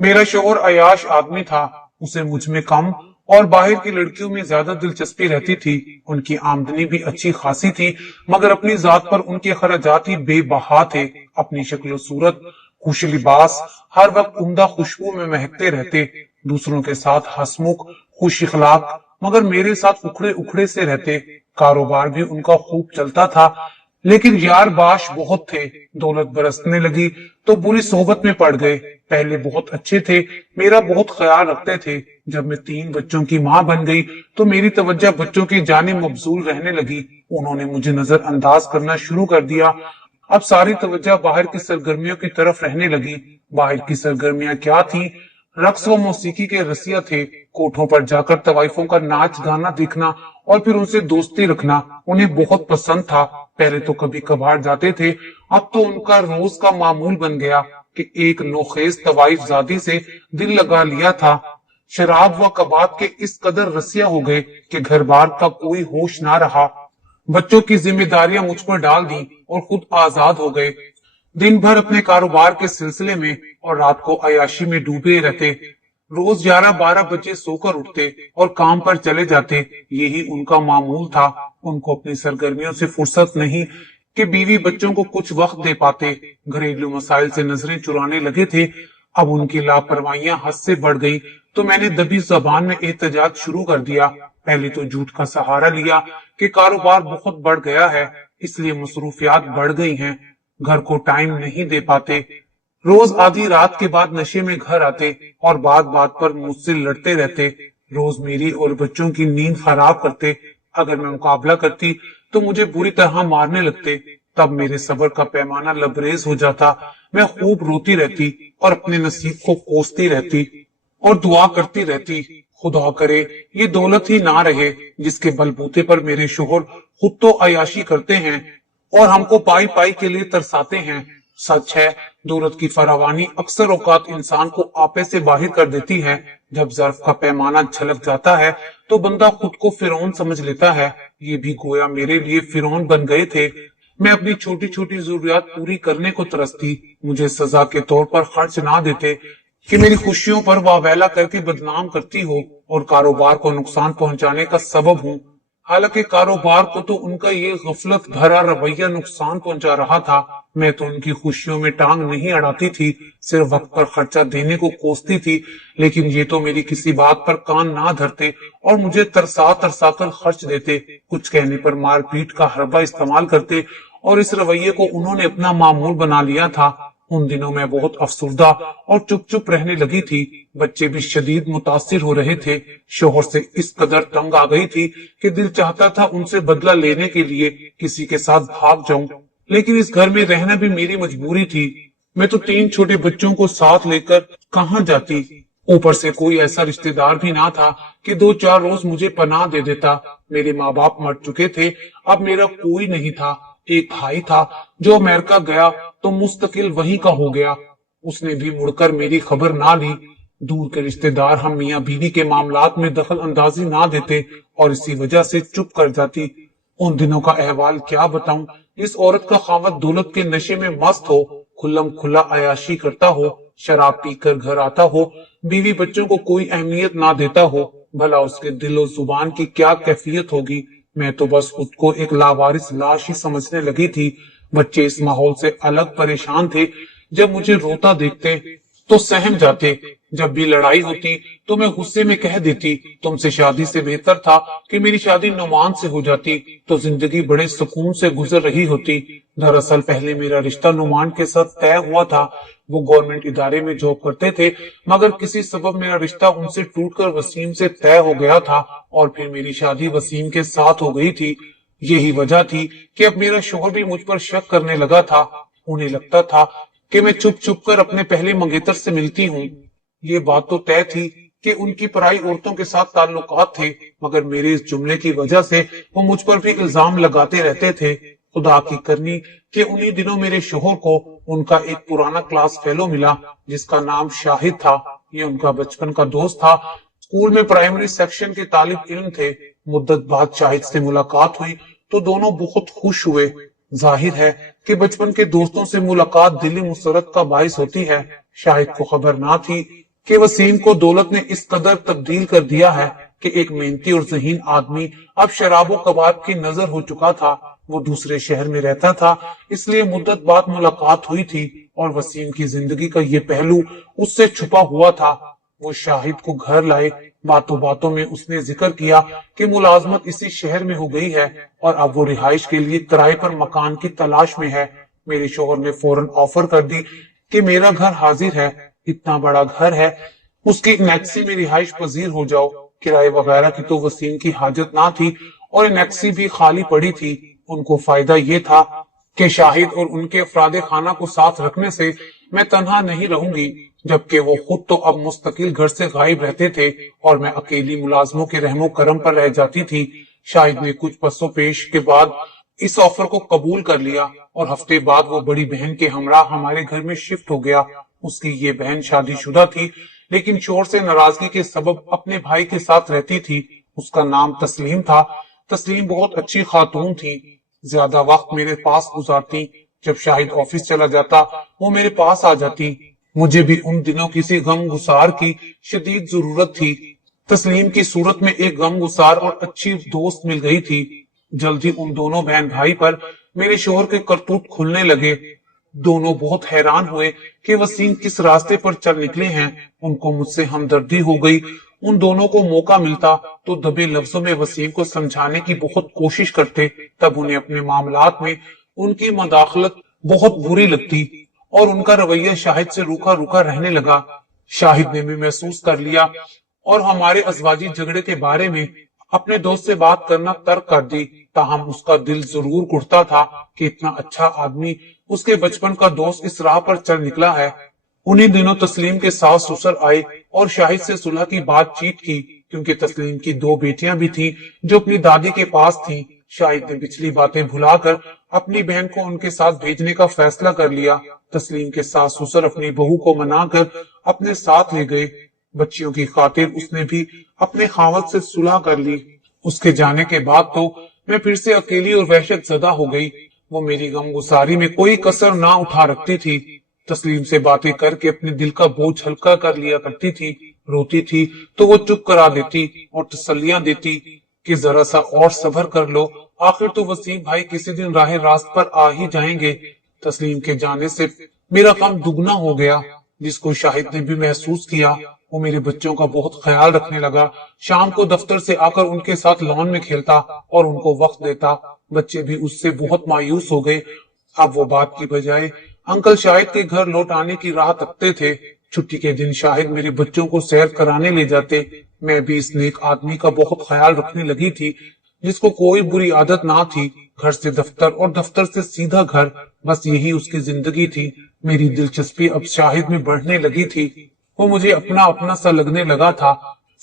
मेरा शौहर अयाश आदमी था, उसे मुझ में कम और बाहर की लड़कियों में ज्यादा दिलचस्पी रहती थी। उनकी आमदनी भी अच्छी खासी थी, मगर अपनी जात पर उनके खर्चात ही बेबहा थे। अपनी शक्ल सूरत, खुश लिबास, हर वक्त उम्दा खुशबू में महकते रहते, दूसरों के साथ हंसमुख, खुश इखलाक, मगर मेरे साथ उखड़े उखड़े से रहते। कारोबार भी उनका खूब चलता था, लेकिन यार बाश बहुत थे। दौलत बरसने लगी तो बुरी सोहबत में पड़ गए। पहले बहुत अच्छे थे, मेरा बहुत ख्याल रखते थे। जब मैं 3 बच्चों की मां बन गई तो मेरी तवज्जो बच्चों की जानिब मबजूल रहने लगी। उन्होंने मुझे नजरअंदाज करना शुरू कर दिया। अब सारी तवज्जो बाहर की सरगर्मियों की तरफ रहने लगी। बाहर की सरगर्मियां क्या थी? रक्स व मौसीकी के रसिया थे। कोठों पर जाकर तवाइफों का नाच गाना देखना और फिर उनसे दोस्ती रखना उन्हें बहुत पसंद था। पहले तो कभी कभार जाते थे, अब तो उनका रोज का मामूल बन गया कि एक नोखेज तवाइफ जादी से दिल लगा लिया था। शराब व कबाब के इस कदर रसिया हो गए कि घर बार का कोई होश ना रहा। बच्चों की जिम्मेदारियां मुझ पर डाल दी और खुद आजाद हो गए। दिन भर अपने कारोबार के सिलसिले में और रात को अयाशी में डूबे रहते। रोज 11-12 बजे सोकर उठते और काम पर चले जाते। यही उनका मामूल था। उनको अपनी सरगर्मियों से फुर्सत नहीं कि बीवी बच्चों को कुछ वक्त दे पाते। घरेलू मसाइल से नजरें चुराने लगे थे। अब उनकी लापरवाहियां हद से बढ़ गई तो मैंने दबी जबान में एहतजाज शुरू कर दिया। पहले तो झूठ का सहारा लिया कि कारोबार बहुत बढ़ गया है, इसलिए मसरूफियात बढ़ गई हैं, घर को टाइम नहीं दे पाते। रोज आधी रात के बाद नशे में घर आते और बात बात पर मुझसे लड़ते रहते। रोज मेरी और बच्चों की नींद खराब करते। अगर मैं मुकाबला करती तो मुझे बुरी तरह मारने लगते। तब मेरे सब्र का पैमाना लबरेज हो जाता। मैं खूब रोती रहती और अपने नसीब को कोसती रहती और दुआ करती रहती, खुदा करे ये दौलत ही ना रहे जिसके बलबूते पर मेरे शोहर खुद तो अयाशी करते हैं और हमको पाई पाई के लिए तरसाते हैं। सच है, दौलत की फरावानी अक्सर औकात इंसान को आपे से बाहर कर देती है। जब ज़र्फ का पैमाना छलक जाता है तो बंदा खुद को फिरौन समझ लेता है। ये भी गोया मेरे लिए फिरौन बन गए थे। मैं अपनी छोटी छोटी जरूरियात पूरी करने को तरसती। मुझे सजा के तौर पर खर्च ना देते कि मेरी खुशियों पर वावेला करके बदनाम करती हो और कारोबार को नुकसान पहुंचाने का सबब हूँ। हालांकि कारोबार को तो उनका ये गफलत भरा रवैया नुकसान पहुंचा रहा था। मैं तो उनकी खुशियों में टांग नहीं अड़ाती थी, सिर्फ वक्त पर खर्चा देने को कोसती थी। लेकिन ये तो मेरी किसी बात पर कान ना धरते और मुझे तरसा तरसा कर खर्च देते। कुछ कहने पर मारपीट का हरबा इस्तेमाल करते और इस रवैये को उन्होंने अपना मामूल बना लिया था। उन दिनों मैं बहुत अफसुर्दा और चुप चुप रहने लगी थी। बच्चे भी शदीद मुतासिर हो रहे थे। शोहर से इस कदर तंग आ गई थी कि दिल चाहता था उनसे बदला लेने के लिए किसी के साथ भाग जाऊं, लेकिन इस घर में रहना भी मेरी मजबूरी थी। मैं तो 3 छोटे बच्चों को साथ लेकर कहां जाती। ऊपर से कोई ऐसा रिश्तेदार भी ना था कि 2-4 रोज मुझे पनाह दे देता। मेरे माँ बाप मर चुके थे, अब मेरा कोई नहीं था। एक भाई था जो अमेरिका गया तो मुस्तकिल वहीं का हो गया। उसने भी मुड़कर मेरी खबर ना ली। दूर के रिश्तेदार हम मियाँ बीवी के मामलात में दखल अंदाजी ना देते और इसी वजह से चुप कर जाती। उन दिनों का अहवाल क्या बताऊं। इस औरत का खावत दौलत के नशे में मस्त हो, खुल्लम खुला अयाशी करता हो, शराब पीकर घर आता हो, बीवी बच्चों को कोई अहमियत ना देता हो। भला उसके दिल और जुबान की क्या कैफियत होगी। मैं तो बस खुद को एक लावारिस लाश ही समझने लगी थी। बच्चे इस माहौल से अलग परेशान थे। जब मुझे रोता देखते तो सहम जाते। जब भी लड़ाई होती तो मैं गुस्से में कह देती, तुमसे शादी से बेहतर था कि मेरी शादी नुमान से हो जाती तो जिंदगी बड़े सुकून से गुजर रही होती। दरअसल पहले मेरा रिश्ता नुमान के साथ तय हुआ था। वो गवर्नमेंट इदारे में जॉब करते थे, मगर किसी सबब मेरा रिश्ता उनसे टूटकर वसीम से तय हो गया था और फिर मेरी शादी वसीम के साथ हो गई थी। यही वजह थी कि अब मेरा शोहर भी मुझ पर शक करने लगा था। उन्हें लगता था कि मैं चुप चुप कर अपने पहले मंगेतर से मिलती हूँ। ये बात तो तय थी कि उनकी पराई औरतों के साथ ताल्लुकात थे, मगर मेरे इस जुमले की वजह से वो मुझ पर भी इल्जाम लगाते रहते थे। खुदा की करनी कि उन्हीं दिनों मेरे शोहर को उनका एक पुराना क्लास फेलो मिला जिसका नाम शाहिद था। ये उनका बचपन का दोस्त था। स्कूल में प्राइमरी सेक्शन के तालिब इल्म थे। मुद्दत बाद शाहिद से मुलाकात हुई तो दोनों बहुत खुश हुए। जाहिर है कि बचपन के दोस्तों से मुलाकात दिली मुसरत का बाइस होती है। शाहिद को खबर ना थी کہ وسیم کو دولت نے اس قدر تبدیل کر دیا ہے کہ ایک محنتی اور ذہین آدمی اب شراب و کباب کی نظر ہو چکا تھا۔ وہ دوسرے شہر میں رہتا تھا، اس لیے مدت بعد ملاقات ہوئی تھی اور وسیم کی زندگی کا یہ پہلو اس سے چھپا ہوا تھا۔ وہ شاہد کو گھر لائے، باتوں باتوں میں اس نے ذکر کیا کہ ملازمت اسی شہر میں ہو گئی ہے اور اب وہ رہائش کے لیے کرائے پر مکان کی تلاش میں ہے۔ میرے شوہر نے فوراً آفر کر دی کہ میرا گھر حاضر ہے، اتنا بڑا گھر ہے، اس کی انیکسی میں رہائش پذیر ہو جاؤ۔ کرائے وغیرہ کی تو وسیم کی حاجت نہ تھی اور انیکسی بھی خالی پڑی تھی۔ ان کو فائدہ یہ تھا کہ شاہد اور ان کے افراد خانہ کو ساتھ رکھنے سے میں تنہا نہیں رہوں گی، جبکہ وہ خود تو اب مستقل گھر سے غائب رہتے تھے اور میں اکیلی ملازموں کے رحم و کرم پر رہ جاتی تھی۔ شاہد نے کچھ پس و پیش کے بعد اس آفر کو قبول کر لیا اور ہفتے بعد وہ بڑی بہن کے ہمراہ ہمارے گھر میں شفٹ ہو گیا۔ اس کی یہ بہن شادی شدہ تھی لیکن شوہر سے ناراضگی کے سبب اپنے بھائی کے ساتھ رہتی تھی۔ اس کا نام تسلیم تھا۔ تسلیم بہت اچھی خاتون تھی، زیادہ وقت میرے پاس گزارتی۔ جب شاہد آفس چلا جاتا وہ میرے پاس آ جاتی۔ مجھے بھی ان دنوں کسی غم گسار کی شدید ضرورت تھی۔ تسلیم کی صورت میں ایک غم گسار اور اچھی دوست مل گئی تھی۔ جلد ہی ان دونوں بہن بھائی پر میرے شوہر کے کرتوت کھلنے لگے۔ دونوں بہت حیران ہوئے کہ وسیم کس راستے پر چل نکلے ہیں۔ ان کو مجھ سے ہمدردی ہو گئی۔ ان دونوں کو موقع ملتا تو دبے لفظوں میں وسیم کو سمجھانے کی بہت کوشش کرتے، تب انہیں اپنے معاملات میں ان کی مداخلت بہت بری لگتی اور ان کا رویہ شاہد سے روکھا روکھا رہنے لگا۔ شاہد نے بھی محسوس کر لیا اور ہمارے ازواجی جھگڑے کے بارے میں اپنے دوست سے بات کرنا ترک کر دی، تاہم اس کا دل ضرور گھٹتا تھا کہ اتنا اچھا آدمی اس کے بچپن کا دوست اس راہ پر چل نکلا ہے۔ انہی دنوں تسلیم کے ساس سسر آئے اور شاہد سے صلح کی بات چیت کی، کیونکہ تسلیم کی 2 بیٹیاں بھی تھیں جو اپنی دادی کے پاس تھیں۔ شاہد نے پچھلی باتیں بھلا کر اپنی بہن کو ان کے ساتھ بھیجنے کا فیصلہ کر لیا۔ تسلیم کے ساس سسر اپنی بہو کو منا کر اپنے ساتھ لے گئے۔ بچیوں کی خاطر اس نے بھی اپنے خاوند سے صلح کر لی۔ اس کے جانے کے بعد تو میں پھر سے اکیلی اور وحشت زدہ ہو گئی۔ وہ میری غم گساری میں کوئی کسر نہ اٹھا رکھتی تھی۔ تسلیم سے باتیں کر کے اپنے دل کا بوجھ ہلکا کر لیا کرتی تھی۔ روتی تھی تو وہ چپ کرا دیتی اور تسلیاں دیتی کہ ذرا سا اور صبر کر لو، آخر تو وسیم بھائی کسی دن راہ راست پر آ ہی جائیں گے۔ تسلیم کے جانے سے میرا غم دگنا ہو گیا، جس کو شاہد نے بھی محسوس کیا۔ وہ میرے بچوں کا بہت خیال رکھنے لگا، شام کو دفتر سے آ کر ان کے ساتھ لان میں کھیلتا اور ان کو وقت دیتا۔ بچے بھی اس سے بہت مایوس ہو گئے۔ اب وہ بات کی بجائے انکل شاہد کے گھر لوٹ آنے کی راہ تکتے تھے۔ چھٹی کے دن شاہد میرے بچوں کو سیر کرانے لے جاتے۔ میں بھی اس نیک آدمی کا بہت خیال رکھنے لگی تھی، جس کو کوئی بری عادت نہ تھی۔ گھر سے دفتر اور دفتر سے سیدھا گھر، بس یہی اس کی زندگی تھی۔ میری دلچسپی اب شاہد میں بڑھنے لگی تھی۔ وہ مجھے اپنا اپنا سا لگنے لگا تھا۔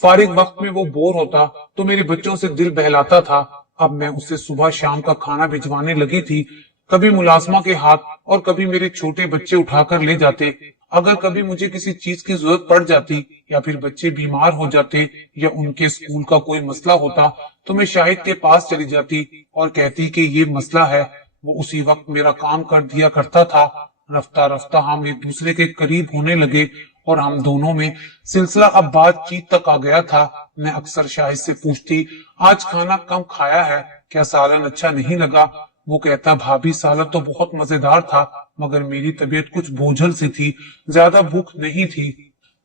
فارغ وقت میں وہ بور ہوتا تو میرے بچوں سے دل بہلاتا تھا۔ اب میں اسے صبح شام کا کھانا بھجوانے لگی تھی، کبھی ملازمہ کے ہاتھ اور کبھی میرے چھوٹے بچے اٹھا کر لے جاتے۔ اگر کبھی مجھے کسی چیز کی ضرورت پڑ جاتی یا پھر بچے بیمار ہو جاتے یا ان کے اسکول کا کوئی مسئلہ ہوتا تو میں شاہد کے پاس چلی جاتی اور کہتی کہ یہ مسئلہ ہے۔ وہ اسی وقت میرا کام کر دیا کرتا تھا۔ رفتہ رفتہ ہم ایک دوسرے کے قریب ہونے لگے اور ہم دونوں میں سلسلہ اب بات چیت تک آ گیا تھا۔ میں اکثر شاہد سے پوچھتی، آج کھانا کم کھایا ہے، کیا سالن اچھا نہیں لگا؟ وہ کہتا، بھابھی سالن تو بہت مزیدار تھا، مگر میری طبیعت کچھ بوجھل سی تھی، زیادہ بھوک نہیں تھی۔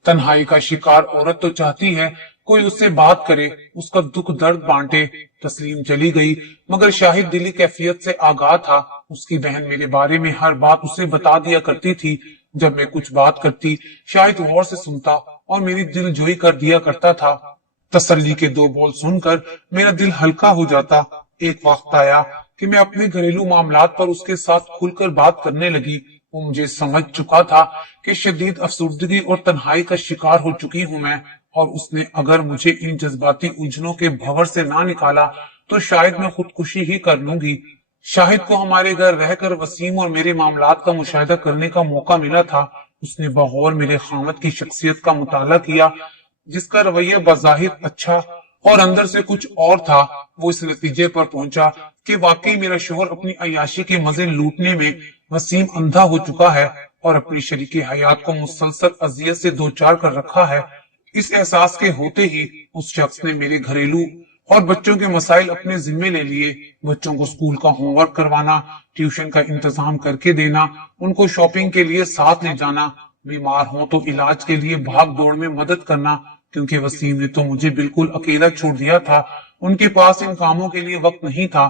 تنہائی کا شکار عورت تو چاہتی ہے کوئی اس سے بات کرے، اس کا دکھ درد بانٹے۔ تسلیم چلی گئی مگر شاہد دلی کیفیت سے آگاہ تھا۔ اس کی بہن میرے بارے میں ہر بات اسے بتا دیا کرتی تھی۔ جب میں کچھ بات کرتی شاہد غور سے سنتا اور میری دل جوئی کر دیا کرتا تھا۔ تسلی کے 2 بول سن کر میرا دل ہلکا ہو جاتا۔ ایک وقت آیا کہ میں اپنے گھریلو معاملات پر اس کے ساتھ کھل کر بات کرنے لگی۔ وہ مجھے سمجھ چکا تھا کہ شدید افسردگی اور تنہائی کا شکار ہو چکی ہوں میں، اور اس نے اگر مجھے ان جذباتی الجھنوں کے بھور سے نہ نکالا تو شاید میں خودکشی ہی کر لوں گی۔ شاہد کو ہمارے گھر رہ کر وسیم اور میرے معاملات کا مشاہدہ کرنے کا موقع ملا تھا۔ اس نے بغور میرے خامد کی شخصیت کا مطالعہ کیا، جس کا رویہ بظاہر اچھا اور اندر سے کچھ اور تھا۔ وہ اس نتیجے پر پہنچا کہ واقعی میرا شوہر اپنی عیاشی کے مزے لوٹنے میں وسیم اندھا ہو چکا ہے اور اپنی شریک حیات کو مسلسل اذیت سے دوچار کر رکھا ہے۔ اس احساس کے ہوتے ہی اس شخص نے میرے گھریلو اور بچوں کے مسائل اپنے ذمے لے لیے۔ بچوں کو اسکول کا ہوم ورک کروانا، ٹیوشن کا انتظام کر کے دینا، ان کو شاپنگ کے لیے ساتھ لے جانا، بیمار ہوں تو علاج کے لیے بھاگ دوڑ میں مدد کرنا، کیونکہ وسیم نے تو مجھے بالکل اکیلا چھوڑ دیا تھا۔ ان کے پاس ان کاموں کے لیے وقت نہیں تھا۔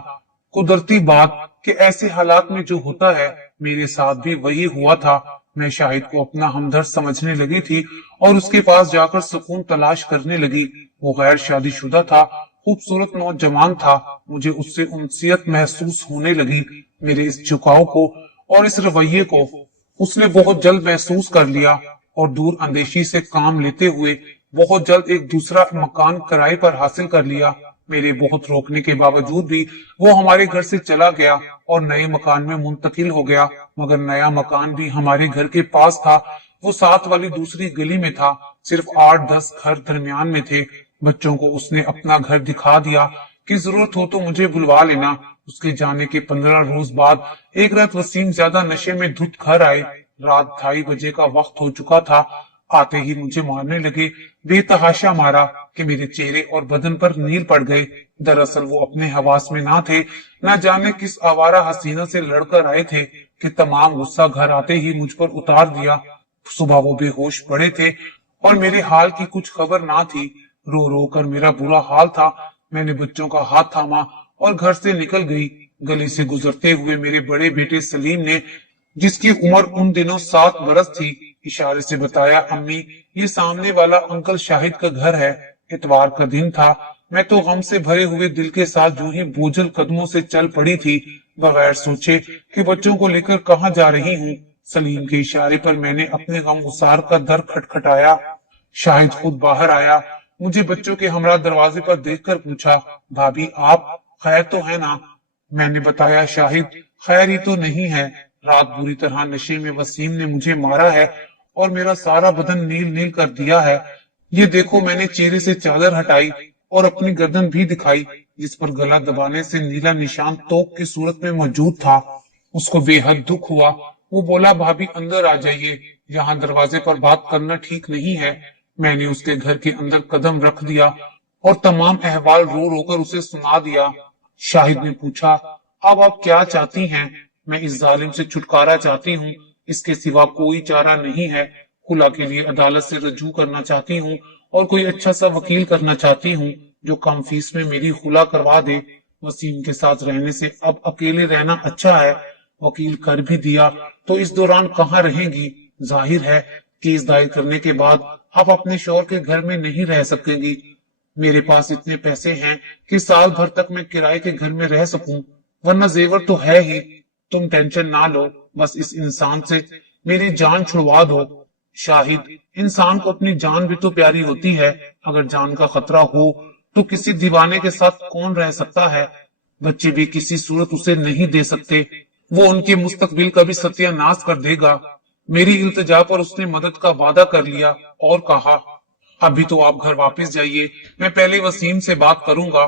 قدرتی بات کہ ایسے حالات میں جو ہوتا ہے میرے ساتھ بھی وہی ہوا تھا۔ میں شاہد کو اپنا ہمدرد سمجھنے لگی تھی اور اس کے پاس جا کر سکون تلاش کرنے لگی۔ وہ غیر شادی شدہ تھا، خوبصورت نوجوان تھا۔ مجھے اس سے انسیت محسوس ہونے لگی۔ میرے اس جھکاؤ کو اور اس رویے کو اس نے بہت جلد محسوس کر لیا اور دور اندیشی سے کام لیتے ہوئے بہت جلد ایک دوسرا مکان کرائے پر حاصل کر لیا۔ میرے بہت روکنے کے باوجود بھی وہ ہمارے گھر سے چلا گیا اور نئے مکان میں منتقل ہو گیا، مگر نیا مکان بھی ہمارے گھر کے پاس تھا۔ وہ ساتھ والی دوسری گلی میں تھا، صرف 8-10 گھر درمیان میں تھے۔ بچوں کو اس نے اپنا گھر دکھا دیا کہ ضرورت ہو تو مجھے بلوا لینا۔ اس کے جانے کے 15 روز بعد ایک رات وسیم زیادہ نشے میں دھت گھر آئے۔ رات 2:30 بجے کا وقت ہو چکا تھا۔ آتے ہی مجھے مارنے لگے، بے تحاشا مارا کہ میرے چہرے اور بدن پر نیل پڑ گئے۔ دراصل وہ اپنے حواس میں نہ تھے، نہ جانے کس آوارہ حسینہ سے لڑ کر آئے تھے کہ تمام غصہ گھر آتے ہی مجھ پر اتار دیا۔ صبح وہ بے ہوش پڑے تھے اور میرے حال کی کچھ خبر نہ تھی۔ رو رو کر میرا برا حال تھا۔ میں نے بچوں کا ہاتھ تھاما اور گھر سے نکل گئی۔ گلی سے گزرتے ہوئے میرے بڑے بیٹے سلیم نے، جس کی عمر ان دنوں 7 برس تھی، اشارے سے بتایا، امی یہ سامنے والا انکل شاہد کا گھر ہے۔ اتوار کا دن تھا۔ میں تو غم سے بھرے ہوئے دل کے ساتھ جو ہی بوجھل قدموں سے چل پڑی تھی، بغیر سوچے کہ بچوں کو لے کر کہاں جا رہی ہوں۔ سلیم کے اشارے پر میں نے اپنے غم گسار کا در کھٹکھٹایا۔ شاہد خود باہر آیا، مجھے بچوں کے ہمراہ دروازے پر دیکھ کر پوچھا، بھابی آپ خیر تو ہے نا؟ میں نے بتایا، شاہد خیر ہی تو نہیں ہے، رات بری طرح نشے میں وسیم نے مجھے مارا ہے اور میرا سارا بدن نیل نیل کر دیا ہے۔ یہ دیکھو، میں نے چہرے سے چادر ہٹائی اور اپنی گردن بھی دکھائی، جس پر گلا دبانے سے نیلا نشان توک کی صورت میں موجود تھا۔ اس کو بے حد دکھ ہوا۔ وہ بولا، بھابی اندر آ جائیے، یہاں دروازے پر بات کرنا ٹھیک نہیں ہے۔ میں نے اس کے گھر کے اندر قدم رکھ دیا اور تمام احوال رو رو کر اسے سنا دیا۔ شاہد نے پوچھا، اب آپ کیا چاہتی ہیں؟ میں اس ظالم سے چھٹکارا چاہتی ہوں، اس کے سوا کوئی چارہ نہیں ہے۔ خلا کے لیے عدالت سے رجوع کرنا چاہتی ہوں اور کوئی اچھا سا وکیل کرنا چاہتی ہوں جو کم فیس میں میری خلا کروا دے۔ وسیم کے ساتھ رہنے سے اب اکیلے رہنا اچھا ہے۔ وکیل کر بھی دیا تو اس دوران کہاں رہیں گی؟ ظاہر ہے کیس دائر کرنے کے بعد آپ اپنے شوہر کے گھر میں نہیں رہ سکیں گی۔ میرے پاس اتنے پیسے ہیں کہ سال بھر تک میں کرائے کے گھر میں رہ سکوں، ورنہ زیور تو ہے ہی۔ تم ٹینشن نہ لو، بس اس انسان سے میری جان چھڑوا دو۔ شاہد، انسان کو اپنی جان بھی تو پیاری ہوتی ہے، اگر جان کا خطرہ ہو تو کسی دیوانے کے ساتھ کون رہ سکتا ہے؟ بچے بھی کسی صورت اسے نہیں دے سکتے، وہ ان کے مستقبل کا بھی ستیہ ناش کر دے گا۔ میری التجا پر اس نے مدد کا وعدہ کر لیا اور کہا، ابھی تو آپ گھر واپس جائیے، میں پہلے وسیم سے بات کروں گا۔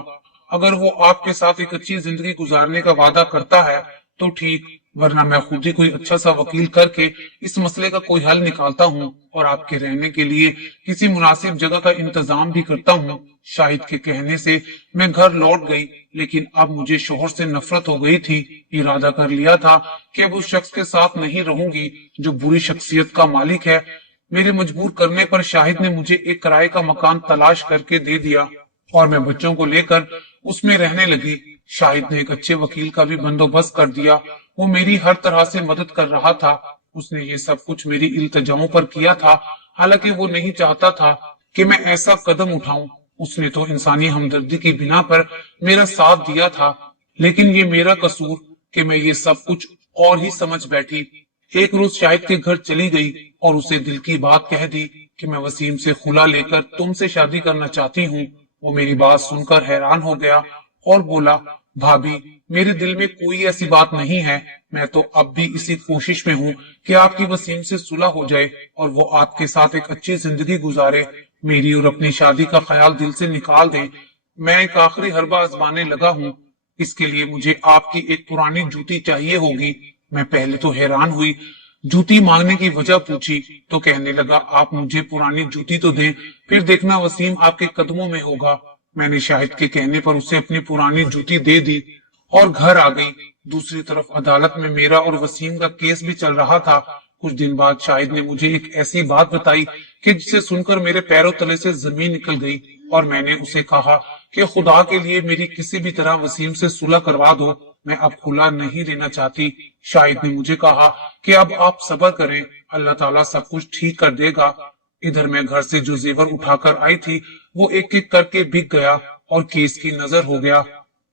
اگر وہ آپ کے ساتھ ایک اچھی زندگی گزارنے کا وعدہ کرتا ہے تو ٹھیک، ورنہ میں خود ہی کوئی اچھا سا وکیل کر کے اس مسئلے کا کوئی حل نکالتا ہوں اور آپ کے رہنے کے لیے کسی مناسب جگہ کا انتظام بھی کرتا ہوں۔ شاہد کے کہنے سے میں گھر لوٹ گئی، لیکن اب مجھے شوہر سے نفرت ہو گئی تھی۔ ارادہ کر لیا تھا کہ وہ شخص کے ساتھ نہیں رہوں گی جو بری شخصیت کا مالک ہے۔ میرے مجبور کرنے پر شاہد نے مجھے ایک کرائے کا مکان تلاش کر کے دے دیا اور میں بچوں کو لے کر اس میں رہنے لگی۔ شاہد نے ایک اچھے وکیل کا بھی بندوبست کر دیا، وہ میری ہر طرح سے مدد کر رہا تھا۔ اس نے یہ سب کچھ میری التجاؤں پر کیا تھا، حالانکہ وہ نہیں چاہتا تھا کہ میں ایسا قدم اٹھاؤں۔ اس نے تو انسانی ہمدردی کی بنا پر میرا ساتھ دیا تھا، لیکن یہ میرا قصور کہ میں یہ سب کچھ اور ہی سمجھ بیٹھی۔ ایک روز شاہد کے گھر چلی گئی اور اسے دل کی بات کہہ دی کہ میں وسیم سے خلا لے کر تم سے شادی کرنا چاہتی ہوں۔ وہ میری بات سن کر حیران ہو گیا اور بولا، بھابی میرے دل میں کوئی ایسی بات نہیں ہے، میں تو اب بھی اسی کوشش میں ہوں کہ آپ کی وسیم سے صلح ہو جائے اور وہ آپ کے ساتھ ایک اچھی زندگی گزارے، میری اور اپنی شادی کا خیال دل سے نکال دے۔ میں ایک آخری حربہ آزمانے لگا ہوں، اس کے لیے مجھے آپ کی ایک پرانی جوتی چاہیے ہوگی۔ میں پہلے تو حیران ہوئی जूती मांगने की वजह पूछी तो कहने लगा, आप मुझे पुरानी जूती तो दें, फिर देखना वसीम आपके कदमों में होगा। मैंने शाहिद के कहने पर उसे अपनी पुरानी जूती दे दी और घर आ गई। दूसरी तरफ अदालत में मेरा और वसीम का केस भी चल रहा था। कुछ दिन बाद शाहिद ने मुझे एक ऐसी बात बताई कि जिसे सुनकर मेरे पैरों तले से जमीन निकल गई और मैंने उसे कहा कि खुदा के लिए मेरी किसी भी तरह वसीम से सुलह करवा दो, मैं अब खुला नहीं लेना चाहती। शाहिद ने मुझे कहा कि अब आप सब्र करें, अल्लाह ताला सब कुछ ठीक कर देगा। इधर मैं घर से जो जेवर उठाकर आई थी वो एक एक करके बिक गया और केस की नजर हो गया।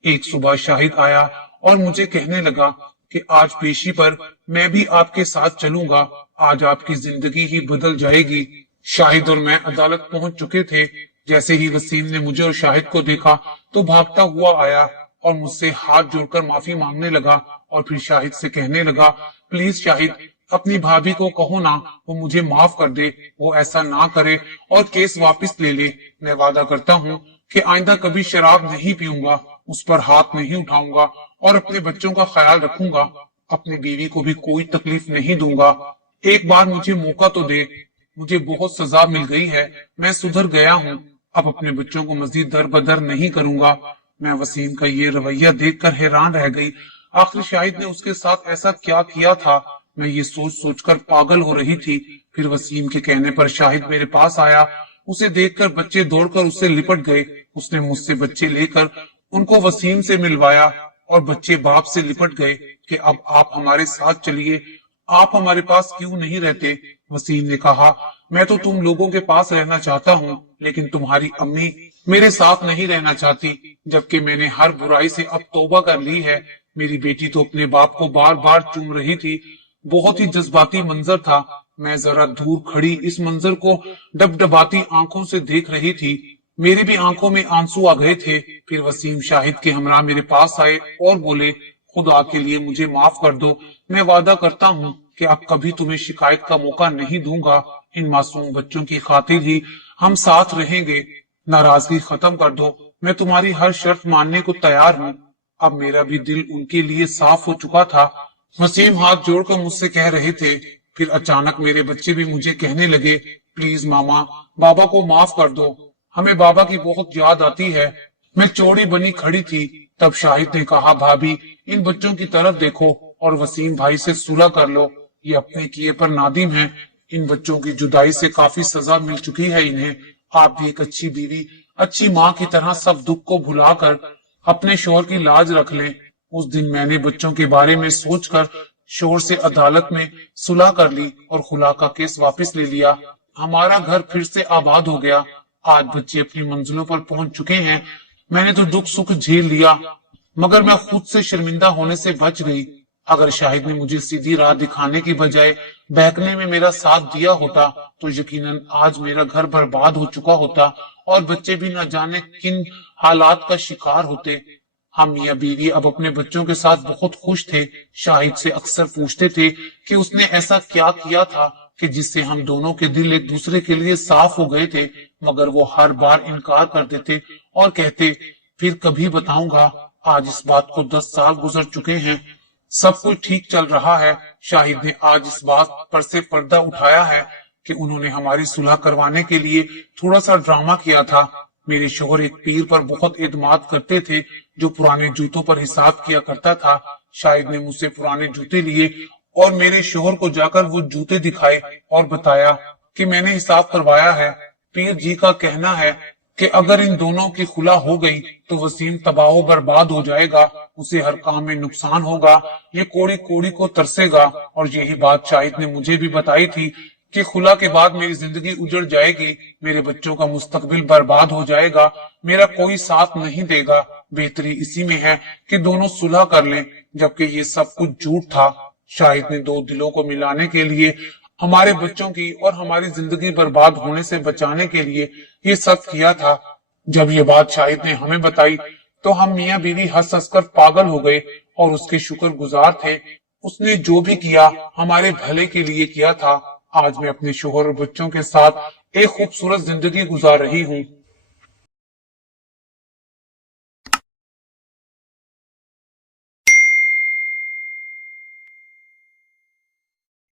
एक सुबह शाहिद आया और मुझे कहने लगा कि आज पेशी पर मैं भी आपके साथ चलूंगा, आज आपकी जिंदगी ही बदल जाएगी। शाहिद और मैं अदालत पहुंच चुके थे। जैसे ही वसीम ने मुझे और शाहिद को देखा तो भागता हुआ आया और मुझसे हाथ जोड़कर माफी मांगने लगा और फिर शाहिद से कहने लगा, प्लीज शाहिद, अपनी भाभी को कहो ना वो मुझे माफ कर दे, वो ऐसा ना करे और केस वापस ले ले। मैं वादा करता हूँ कि आइंदा कभी शराब नहीं पीऊंगा, उस पर हाथ नहीं उठाऊंगा और अपने बच्चों का ख्याल रखूंगा, अपनी बीवी को भी कोई तकलीफ नहीं दूंगा। एक बार मुझे मौका तो दे, मुझे बहुत सजा मिल गई है, मैं सुधर गया हूँ, अब अपने बच्चों को मजीद दर बदर नहीं करूंगा। मैं वसीम का ये रवैया देखकर हैरान रह गई। आखिर शाहिद ने उसके साथ ऐसा क्या किया था? मैं ये सोच सोचकर पागल हो रही थी। फिर वसीम के कहने पर शाहिद मेरे पास आया। उसे देखकर बच्चे दौड़कर उससे लिपट गए। उसने मुझसे बच्चे लेकर उनको वसीम से मिलवाया और बच्चे बाप से लिपट गए कि अब आप हमारे साथ चलिए, आप हमारे पास क्यों नहीं रहते? वसीम ने कहा, मैं तो तुम लोगों के पास रहना चाहता हूँ, लेकिन तुम्हारी अम्मी मेरे साथ नहीं रहना चाहती, जबकि मैंने हर बुराई से अब तौबा कर ली है। मेरी बेटी तो अपने बाप को बार बार चूम रही थी, बहुत ही जज्बाती मंजर था। मैं जरा दूर खड़ी इस मंजर को डबडबाती आंखों से देख रही थी। मेरी भी आंखों में आंसू आ गए थे। फिर वसीम शाहिद के हमरा मेरे पास आए और बोले, खुदा के लिए मुझे माफ कर दो, मैं वादा करता हूँ कि अब कभी तुम्हें शिकायत का मौका नहीं दूंगा। इन मासूम बच्चों की खातिर ही हम साथ रहेंगे, नाराजगी खत्म कर दो, मैं तुम्हारी हर शर्त मानने को तैयार हूँ। अब मेरा भी दिल उनके लिए साफ हो चुका था। वसीम हाथ जोड़कर मुझसे कह रहे थे। फिर अचानक मेरे बच्चे भी मुझे कहने लगे, प्लीज मामा, बाबा को माफ कर दो, हमें बाबा की बहुत याद आती है। मैं चौड़ी बनी खड़ी थी। तब शाहिद ने कहा, भाभी, इन बच्चों की तरफ देखो और वसीम भाई से सुलह कर लो, ये अपने किए पर नादिम है। इन बच्चों की जुदाई से काफी सजा मिल चुकी है इन्हें। आप भी एक अच्छी बीवी, अच्छी माँ की तरह सब दुख को भुलाकर अपने शोहर की लाज रख लें। उस दिन मैंने बच्चों के बारे में सोचकर शोहर से अदालत में सुलह कर ली और खुला का केस वापस ले लिया। हमारा घर फिर से आबाद हो गया। आज बच्चे अपनी मंजिलों पर पहुंच चुके हैं। मैंने तो दुख सुख झेल लिया, मगर मैं खुद से शर्मिंदा होने से बच गई। अगर शाहिद ने मुझे सीधी राह दिखाने की बजाय बहकने में मेरा साथ दिया होता तो यकीनन आज मेरा घर बर्बाद हो चुका होता और बच्चे भी न जाने किन हालात का शिकार होते। हम मियां बीवी अब अपने बच्चों के साथ बहुत खुश थे। शाहिद से अक्सर पूछते थे कि उसने ऐसा क्या किया था कि जिससे हम दोनों के दिल एक दूसरे के लिए साफ हो गए थे, मगर वो हर बार इनकार कर देते और कहते, फिर कभी बताऊंगा। आज इस बात को 10 साल गुजर चुके हैं, सब कुछ ठीक चल रहा है। शाहिद ने आज इस बात पर से पर्दा उठाया है कि उन्होंने हमारी सुलह करवाने के लिए थोड़ा सा ड्रामा किया था। मेरे शोहर एक पीर पर बहुत एतमाद करते थे जो पुराने जूतों पर हिसाब किया करता था। शाहिद ने मुझसे पुराने जूते लिए और मेरे शोहर को जाकर वो जूते दिखाए और बताया कि मैंने हिसाब करवाया है। पीर जी का कहना है कि अगर इन दोनों की खुला हो गई तो वसीम तबाह बर्बाद हो जाएगा, उसे हर काम में नुकसान होगा, ये कोड़ी कोड़ी को तरसेगा। और यही बात शाहिद ने मुझे भी बताई थी कि खुला के बाद मेरी जिंदगी उजड़ जाएगी, मेरे बच्चों का मुस्तकबिल बर्बाद हो जाएगा, मेरा कोई साथ नहीं देगा। बेहतरी इसी में है कि दोनों सुलह कर लें, जबकि ये सब कुछ झूठ था। शाहिद ने दो दिलों को मिलाने के लिए, हमारे बच्चों की और हमारी जिंदगी बर्बाद होने से बचाने के लिए ये सब किया था। जब ये बात शाहिद ने हमें बताई तो हम मियां बीवी हंस हंस कर पागल हो गए और उसके शुक्रगुजार थे। उसने जो भी किया हमारे भले के लिए किया था। आज मैं अपने शोहर और बच्चों के साथ एक खूबसूरत जिंदगी गुजार रही हूँ।